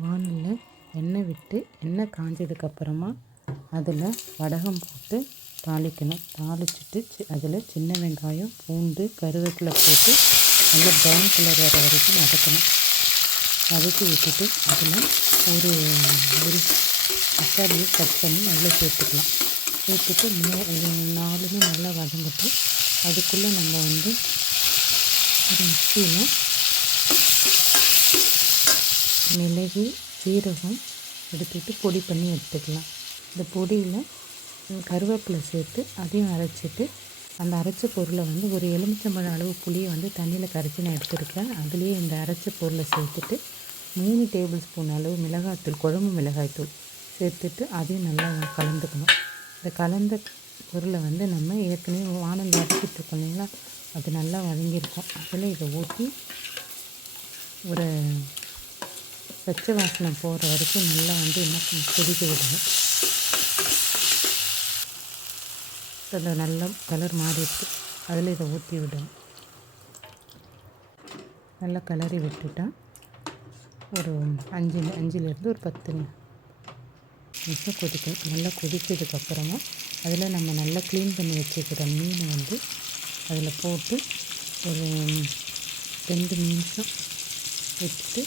வானலில் எண்ணெய் விட்டு எண்ணெய் காஞ்சதுக்கப்புறமா அதில் வடகம் போட்டு தாளிக்கணும். தாளிச்சிட்டு அதில் சின்ன வெங்காயம், பூண்டு, கருவேப்பிலை போட்டு நல்லா ப்ரௌன் கலர் வர வரைக்கும் வதக்கணும். வதக்கி விட்டுட்டு அதில் ஒரு தக்காளியை கட் பண்ணி அதில் சேர்த்துக்கலாம். சேர்த்துட்டு 4மே நல்லா வதங்கட்டு. அதுக்குள்ளே நம்ம ஒரு மிக்சியில் மிளகு, சீரகம் எடுத்துகிட்டு பொடி பண்ணி எடுத்துக்கலாம். இந்த பொடியில் கருவேப்பிலை சேர்த்து அதையும் அரைச்சிட்டு அந்த அரைச்ச பொருளை ஒரு எலுமிச்சம்பழம் அளவு புளியை தண்ணியில் கரைச்சி நான் எடுத்துருக்கேன். அதுலேயே இந்த அரைச்ச பொருளை சேர்த்துட்டு 3 டேபிள் ஸ்பூன் அளவு மிளகாய்த்தூள், குழம்பு மிளகாய்த்தூள் சேர்த்துட்டு அதையும் நல்லா கலந்துக்கணும். இந்த கலந்த பொருளை நம்ம ஏற்கனவே வானல் வதக்கிட்டுருக்கோம் இல்லைங்களா, அது நல்லா வதங்கியிருக்கும். அதில் இதை ஊற்றி ஒரு பச்சை வாசனை போகிற வரைக்கும் நல்லா கொதிக்க விடணும். அந்த நல்ல கலர் மாறிடுச்சு. அதில் இதை ஊற்றி விடணும். நல்லா கிளறி விட்டுட்டா ஒரு 5லேருந்து ஒரு 10 நிமிஷம் கொதிக்கணும். நல்லா கொதிச்சதுக்கப்புறமா அதில் நம்ம நல்லா க்ளீன் பண்ணி வச்சுக்கிற மீன் அதில் போட்டு ஒரு 2 நிமிஷம் வச்சுட்டு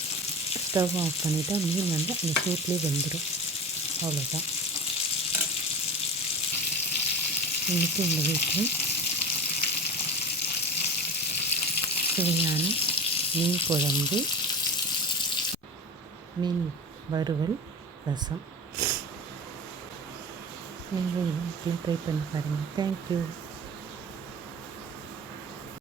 ஸ்டவ் ஆஃப் பண்ணிட்டா மீன் அந்த சூட்லேயே வெந்துடும். அவ்வளோதான். இன்றைக்கி எங்கள் வீட்டில் சுவையான மீன் குழம்பு, மீன் வறுவல், ரசம். நீங்கள் வீட்டில் ட்ரை பண்ணி பாருங்கள். தேங்க்யூ.